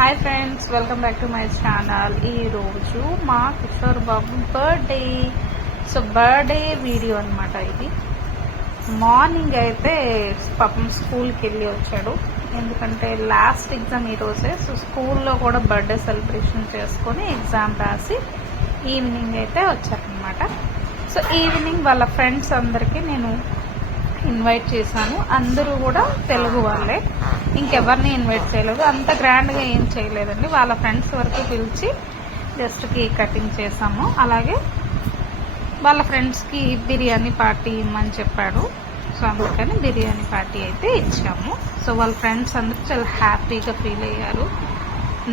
Hi friends, welcome back to my channel. ఈరోజు మా Kishore Babu birthday. So birthday video అనమాట ఇది. మార్నింగ్ అయితే పాపం స్కూల్కి వెళ్ళి వచ్చాడు, ఎందుకంటే లాస్ట్ ఎగ్జామ్ ఈరోజే. సో స్కూల్లో కూడా బర్త్డే సెలబ్రేషన్ చేసుకొని ఎగ్జామ్ రాసి ఈవినింగ్ అయితే వచ్చారనమాట. సో ఈవినింగ్ వాళ్ళ ఫ్రెండ్స్ అందరికీ నేను ఇన్వైట్ చేశాను. అందరూ కూడా తెలుగు వాళ్ళే, ఇంకెవరిని ఇన్వైట్ చేయలేదు. అంత గ్రాండ్గా ఏం చేయలేదండి. వాళ్ళ ఫ్రెండ్స్ వరకు పిలిచి జస్ట్ కేక్ కటింగ్ చేసాము. అలాగే వాళ్ళ ఫ్రెండ్స్కి బిర్యానీ పార్టీ ఇమ్మని చెప్పాడు. సో అందుకని బిర్యానీ పార్టీ అయితే ఇచ్చాము. సో వాళ్ళ ఫ్రెండ్స్ అందరూ చాలా హ్యాపీగా ఫీల్ అయ్యారు.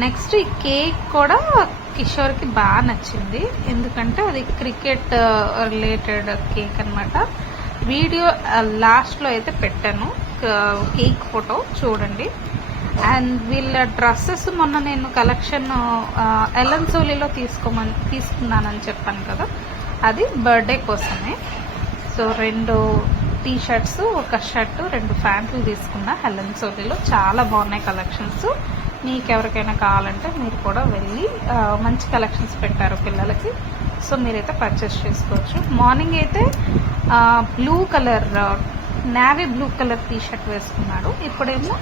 నెక్స్ట్ ఈ కేక్ కూడా కిషోర్కి బాగా నచ్చింది, ఎందుకంటే అది క్రికెట్ రిలేటెడ్ కేక్ అనమాట. వీడియో లాస్ట్లో అయితే పెట్టాను, కేక్ ఫోటో చూడండి. అండ్ వీళ్ళ డ్రెస్సెస్ మొన్న నేను కలెక్షన్ ఎలన్ సోలీలో తీసుకున్నానని చెప్పాను కదా, అది బర్త్డే కోసమే. సో 2 టీ-షర్ట్స్, 1 షర్టు, 2 ప్యాంట్లు తీసుకున్నా ఎలన్ సోలీలో. చాలా బాగున్నాయి కలెక్షన్స్. మీకు ఎవరికైనా కావాలంటే మీరు కూడా వెళ్ళి మంచి కలెక్షన్స్ పెట్టారు పిల్లలకి. సో మీరైతే పర్చేస్ చేసుకోవచ్చు. మార్నింగ్ అయితే blue colour, navy blue colour T shirt వేసుకున్నాడు. ఇప్పుడేమో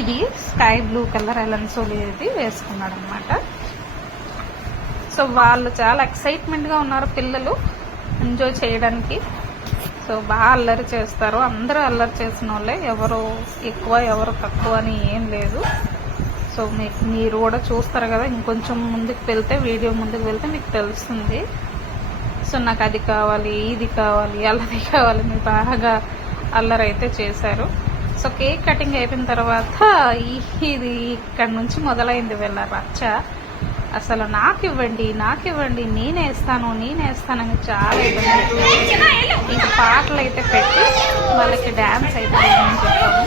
ఇది sky blue colour Allen Solly ఇది వేసుకున్నాడు అనమాట. సో వాళ్ళు చాలా ఎక్సైట్మెంట్గా ఉన్నారు పిల్లలు, ఎంజాయ్ చేయడానికి. సో బాగా అల్లరి చేస్తారు. అందరూ అల్లరి చేసిన వాళ్ళే, ఎవరు ఎక్కువ ఎవరు తక్కువ అని ఏం లేదు. సో మీరు కూడా చూస్తారు కదా, ఇంకొంచెం ముందుకు వెళ్తే, వీడియో ముందుకు వెళ్తే మీకు తెలుస్తుంది. సో నాకు అది కావాలి, ఇది కావాలి, అల్లరి కావాలి, మీరు బాగా అల్లరి అయితే చేశారు. సో కేక్ కటింగ్ అయిపోయిన తర్వాత ఇది ఇక్కడ నుంచి మొదలైంది వీళ్ళ రచ్చ. అసలు నాకు ఇవ్వండి, నేనేస్తానని చాలా ఇబ్బంది. ఇంకా పాటలు అయితే పెట్టి వాళ్ళకి డ్యాన్స్ అయితే వేయమని చెప్పాము.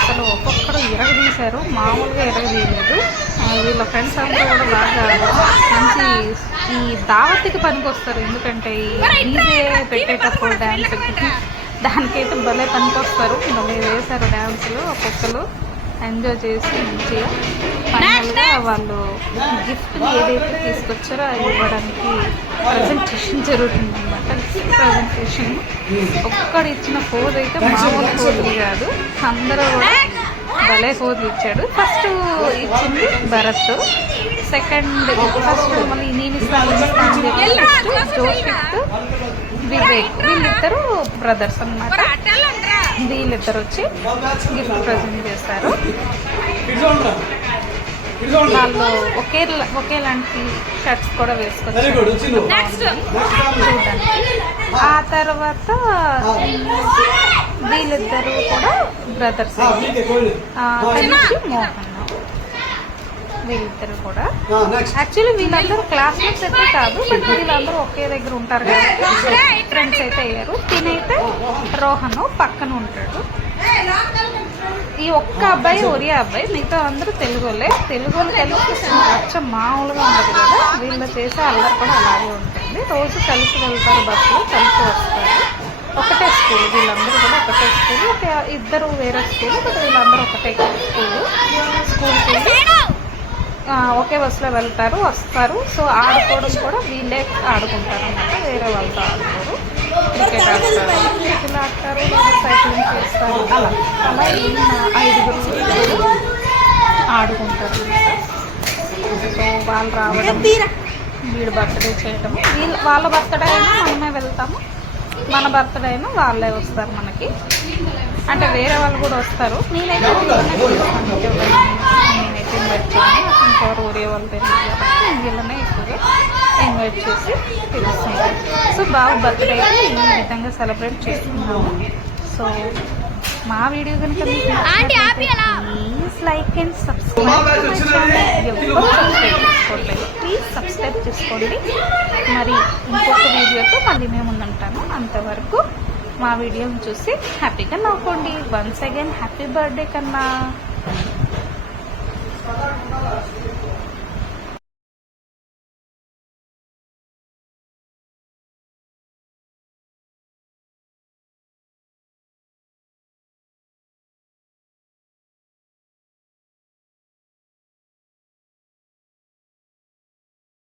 అసలు ఒక్కొక్కరు ఇరగదీశారు, మామూలుగా ఇరగదీయలేదు. వీళ్ళ ఫ్రెండ్స్ అందరూ కూడా బాగా మంచి ఈ దావత్కి పనికొస్తారు, ఎందుకంటే ఈ డీజే పెట్టేటప్పుడు డ్యాన్స్ దానికైతే భలే పనికొస్తారు. భలే వేశారు డ్యాన్సులు. ఒక్కొక్కరు ఎంజాయ్ చేసి మంచిగా ఫైనల్గా వాళ్ళు గిఫ్ట్ ఏదైతే తీసుకొచ్చారో అది ఇవ్వడానికి ప్రజెంటేషన్ జరుగుతుందన్నమాట. ప్రజెంటేషన్ ఒక్కడు ఇచ్చిన పోజ్ అయితే మామూలు పోజులు కాదు, అందరూ కూడా భలే పోజ్ ఇచ్చాడు. ఫస్ట్ ఇచ్చింది భరత్, ఫస్ట్ మళ్ళీ నేను ఇస్తాను జోషిత్, వివేక్, వీళ్ళిద్దరు బ్రదర్స్ అన్నమాట. వీళ్ళిద్దరు వచ్చి గిఫ్ట్ ప్రజెంట్ చేస్తారు. వాళ్ళు ఒకేలాంటి షర్ట్స్ కూడా వేసుకొచ్చారు చూడడానికి. ఆ తర్వాత వీళ్ళిద్దరు కూడా బ్రదర్స్, తనిషి, మోహన్, వీళ్ళిద్దరు కూడా. యాక్చువల్లీ వీళ్ళందరూ క్లాస్మేట్స్ అయితే కాదు, బట్ వీళ్ళందరూ ఒకే దగ్గర ఉంటారు కదా, ఫ్రెండ్స్ అయితే అయ్యారు. తినైతే రోహన్ పక్కన ఉంటాడు. ఈ ఒక్క అబ్బాయి ఒరియా అబ్బాయి, మిగతా అందరూ తెలుగు వాళ్ళు కలిసి అచ్చం మామూలుగా ఉండదు కదా. వీళ్ళు చేసే అల్లరి కూడా అలాగే ఉంటుంది. రోజు కలిసి వెళ్తారు, బస్సులో కలిసి వస్తారు. ఒకటే స్కూల్, వీళ్ళందరూ కూడా ఒకటే స్కూల్. ఇద్దరు వేరే స్కూల్, బట్ వీళ్ళందరూ ఒకటే స్కూల్కి ఒకే బస్సులో వెళ్తారు, వస్తారు. సో ఆడుకోవడం కూడా వీళ్ళే ఆడుకుంటారు అన్నమాట, వేరే వాళ్ళతో ఆడుకోరు. క్రికెట్ ఆడతారు, షటిల్ ఆడతారు, సైక్లింగ్ చేస్తారు. అలా 5 ఆడుకుంటారు అన్నమాట. సో వాళ్ళు రావడం, వీడు బర్త్డే చేయడం, వాళ్ళ బర్త్డే అయినా మనమే వెళ్తాము, మన బర్త్డే అయినా వాళ్ళే వస్తారు మనకి. అంటే వేరే వాళ్ళు కూడా వస్తారు. నేనైతే ఇన్వైట్ చేయను, ఇంకెవరు ఊరే వాళ్ళు తెలియదు కాబట్టి నేను వీళ్ళనే ఎక్కువగా ఇన్వైట్ చేసి పిలుస్తున్నాను. సో బాబు బర్త్డే అయితే ఈ విధంగా సెలబ్రేట్ చేసుకున్నాము. సో మా వీడియో కనుక మీకు ప్లీజ్ లైక్ అండ్ సబ్స్క్రైబ్ చేసుకోవట్లేదు, ప్లీజ్ సబ్స్క్రైబ్ చేసుకోండి. మరి ఇంకొక వీడియోతో మళ్ళీ మేము ముందుంటాను. అంతవరకు మా వీడియోని చూసి హ్యాపీగా నవ్వుకోండి. వన్స్ అగైన్ హ్యాపీ బర్త్డే కన్నా.